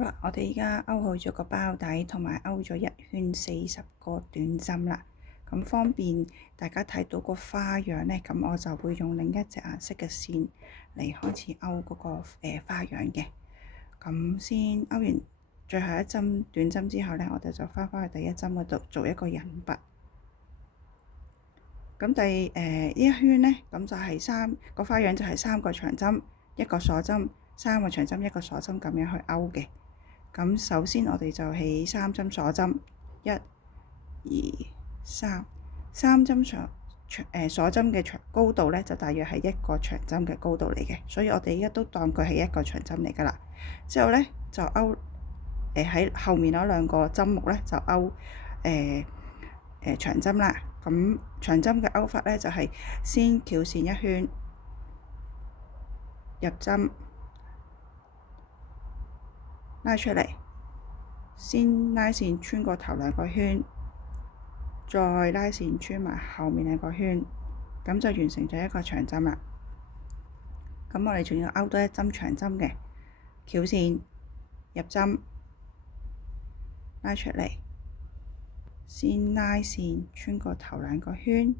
好啦，我哋而家勾好咗個包底，同埋勾咗一圈40個短針啦。咁方便大家睇到個花樣呢，咁我就會用另一隻顏色嘅線嚟開始勾嗰個花樣嘅。咁先勾完最後一針短針之後呢，我哋就翻返去第一針嗰度做一個引拔。咁呢一圈呢，咁就係個花樣就係3個長針，一個鎖針，3個長針，一個鎖針咁樣去勾嘅。咁首先我哋就起3針鎖針，1、2、3，3針鎖針嘅高度呢，就大約係一個長針嘅高度嚟嘅，所以我哋而家都當佢係一個長針嚟噶啦。之後呢，就勾喺後面嗰2個針目呢，就勾長針啦。咁長針嘅勾法呢，就係先翹線一圈，入針，拉出嚟，先拉線穿過頭2個圈，再拉線穿埋後面2個圈，咁就完成咗一個長針啦。咁我哋仲要勾多一針長針嘅，翹線，入針，拉出嚟，先拉線穿過頭2個圈，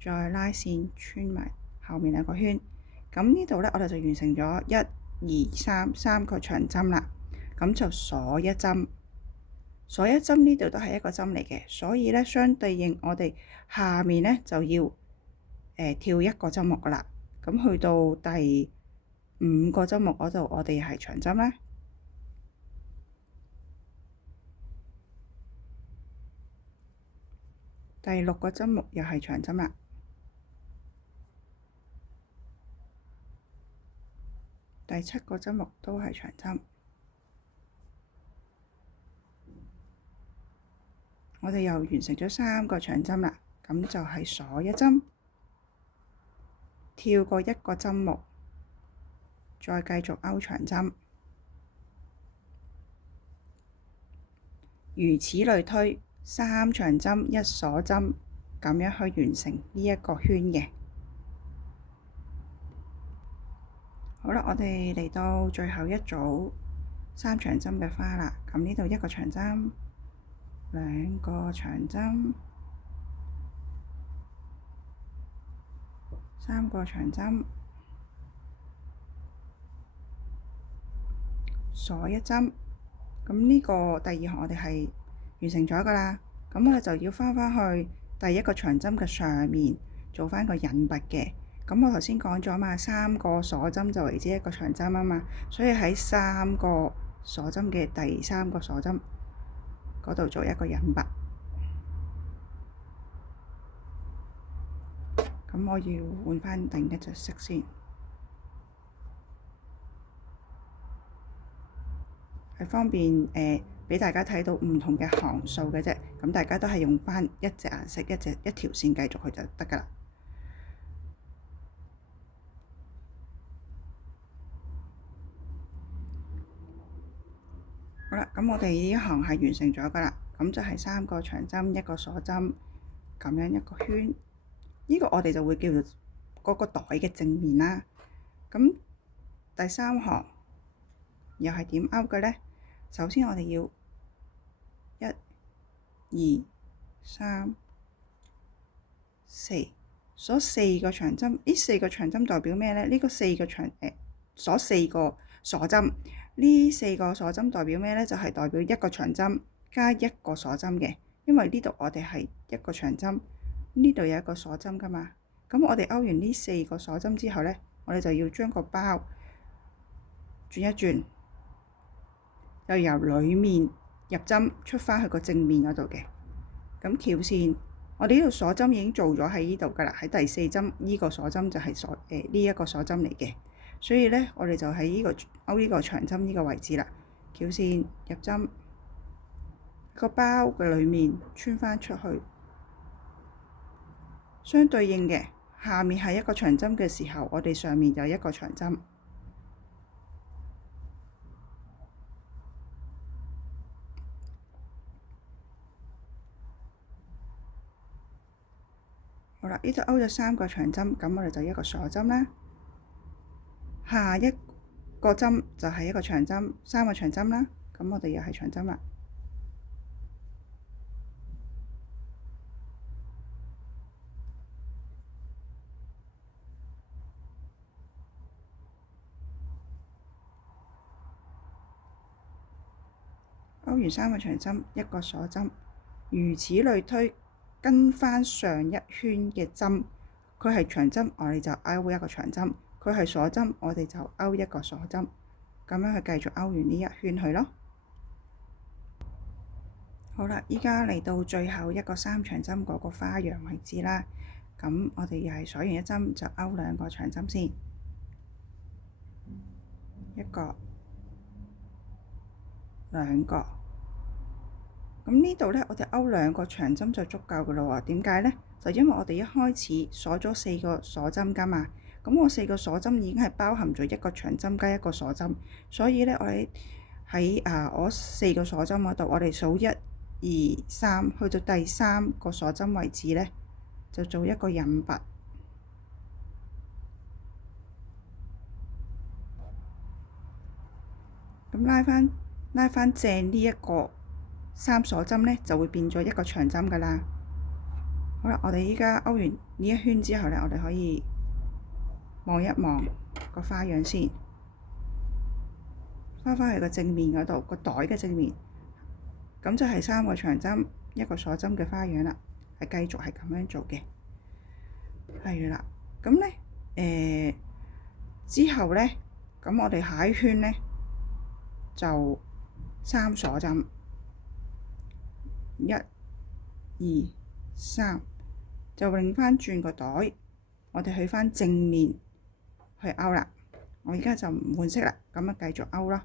再拉線穿埋後面2個圈。咁呢度呢，我哋就完成咗1、2、3個長針啦。咁就鎖一針，鎖一針呢度都係一個針嚟嘅，所以呢，相對應我哋下面呢就要跳一個針目噶啦。咁去到第5個針目嗰度，我哋係長針啦。第6個針目又係長針啦。第7個針目都係長針。我哋又完成咗3個長針啦，咁就係鎖一針，跳過一個針目，再繼續勾長針，如此類推，3長針1鎖針，咁樣去完成呢一個圈嘅。好啦，我哋嚟到最後一組3長針嘅花啦。咁呢度1個長針，2個長針，3個長針，鎖一針。咁呢個第2行我哋係完成咗噶啦。咁我哋就要翻返去第1個長針嘅上面做翻個引拔嘅。咁我頭先講咗嘛，3個鎖針就為之一個長針啊嘛，所以喺3個鎖針嘅第3個鎖針嗰度做一個引拔。咁我要換翻另一隻色先，係方便俾大家睇到唔同嘅行數嘅啫。咁大家都係用翻一隻顏色一條線繼續去就得㗎啦。好啦，咁我哋呢行係完成咗㗎啦。咁就係3個長針1個鎖針，咁樣一個圈。呢個我哋就會叫做嗰個袋嘅正面啦。咁第3行又係點勾嘅呢？首先我哋要1、2、3、4鎖4個長針。呢4個長針代表咩呢？呢個4個鎖4個鎖針。呢4個鎖針代表咩呢？就係代表1個長針加1個鎖針嘅。因為呢度我哋係1個長針，呢度有一個鎖針㗎嘛。咁我哋勾完呢4個鎖針之後呢，我哋就要將個包轉一轉，又由裡面入針出返去個正面嗰度嘅。咁翹線，我哋呢度鎖針已經做咗喺呢度㗎啦。喺第4針呢個鎖針就係呢一個鎖針嚟嘅，所以呢，我哋就喺呢個勾呢個長針呢個位置啦。翹線入針，個包嘅裡面穿返出去，相對應嘅下面係一個長針嘅時候，我哋上面就一個長針。好啦，呢度勾咗3個長針，咁我哋就一個鎖針啦。下一個針就係一個長針，3個長針啦。咁我哋又係長針啦。勾完3個長針，一個鎖針，如此類推，跟返上一圈嘅針，佢係長針，我哋就勾一個長針；佢係鎖針，我哋就勾一個鎖針。咁樣去繼續勾完呢一圈去咯。好啦，依家嚟到最後一個3長針嗰個花樣位置啦。咁我哋又係鎖完一針就勾2個長針先，一個、2個。咁呢度呢，我哋勾2個長針就足夠噶啦喎。點解呢？就因為我哋一開始鎖咗4個鎖針㗎嘛。咁我4個鎖針已經係包含咗一個長針加一個鎖針，所以呢，我哋喺我4個鎖針嗰度，我哋數1、2、3，去到第3個鎖針位置呢，就做一個引拔。咁拉返正呢一個3鎖針呢，就會變咗一個長針㗎啦。好啦，我哋依家勾完呢一圈之後呢，我哋可以望一望個花樣先，翻返去個正面嗰度，個袋嘅正面，咁就係3個長針一個鎖針嘅花樣啦。係繼續係咁樣做嘅，係啦。咁呢，之後呢，咁我哋下一圈呢，就3鎖針，1、2、3，就擰返轉個袋，我哋去返正面去勾啦。我而家就唔換色啦，咁啊繼續勾啦。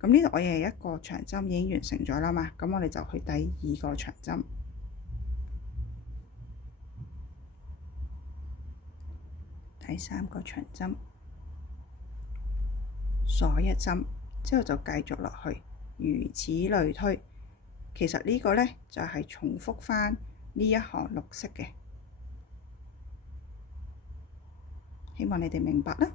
咁呢度我哋一個長針已經完成咗啦嘛，咁我哋就去第2個長針，第3個長針，鎖一針，之後就繼續落去，如此類推。其實呢個呢，就係重複返呢一行綠色嘅，希望你哋明白啦。